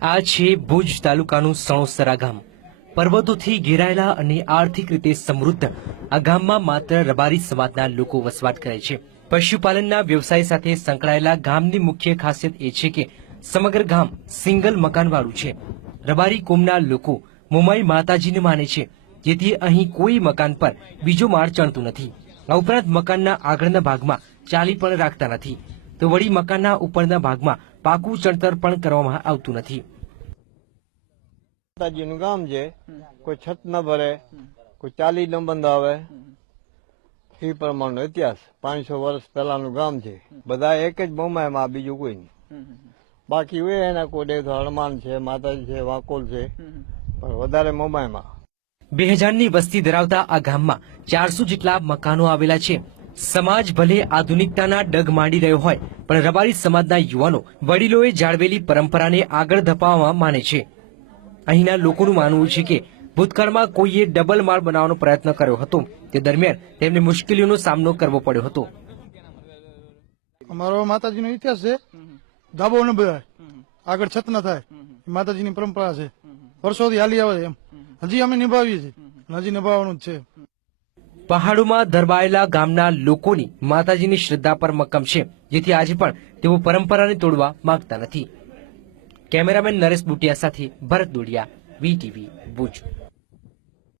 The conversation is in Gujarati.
આ છે ભુજ તાલુકાનું સણોસરા ગામ। પર્વતોથી ઘેરાયેલા અને આર્થિક રીતે સમૃદ્ધ આ ગામમાં માત્ર રબારી સમાજના લોકો વસવાટ કરે છે। પશુપાલનના વ્યવસાય સાથે સંકળાયેલા ગામની મુખ્ય ખાસિયત એ છે કે સમગ્ર ગામ સિંગલ મકાનવાળું છે। રબારી કોમના લોકો મોમાઈ માતાજીને માને છે, જેથી અહીં કોઈ મકાન પર બીજો માળ ચણતું નથી। આ ઉપરાંત મકાનના આગળના ભાગમાં ચાલી પણ રાખતા નથી, તો વળી મકાનના ઉપરના ભાગમાં પાકું ચણતર પણ કરવામાં આવતું નથી। માતાજીનું ગામ છે, કોઈ છત ન ભરે, કોઈ ચાલી ન બંધાવે, એ પ્રમાણનો ઇતિહાસ 500 વર્ષ પહેલાનું ગામ છે। બધા એક જ મોમાયમાં, બીજું કોઈ નહીં। બાકી હોય એના કોડે તો હનુમાન છે, માતાજી છે, વાકોલ છે, પણ વધારે મોમાયમાં। 2000ની વસ્તી ધરાવતા આ ગામમાં 400 જેટલા મકાનો આવેલા છે। સમાજ ભલે આધુનિકતાના ડગ માંડી રહ્યો હોય, પણ રબારી સમાજના યુવાનો વડીલોએ જાળવેલી પરંપરાને આગળ ધપાવવામાં માને છે। અહીંના લોકોનું માનવું છે કે ભૂતકાળમાં કોઈએ ડબલ માળ બનાવવાનો પ્રયત્ન કર્યો હતો, તે દરમિયાન તેમને મુશ્કેલીઓનો સામનો કરવો પડ્યો હતો। અમારો માતાજીનો ઇતિહાસ છે, ધાબો ન બધાય, આગળ છત ન થાય, માતાજીની પરંપરા છે, વર્ષોથી હાલી આવે છે। એમ હજી અમે નિભાવીએ છીએ, હજી નિભાવવાનું જ છે। પહાડોમાં દરબાયેલા ગામના લોકોની માતાજીની શ્રદ્ધા પર મક્કમ છે, જેથી આજે પણ તેઓ પરંપરાને તોડવા માંગતા નથી। કેમેરામેન નરેશ બુટિયા સાથે ભરત દોડિયા, VTV ભુજ।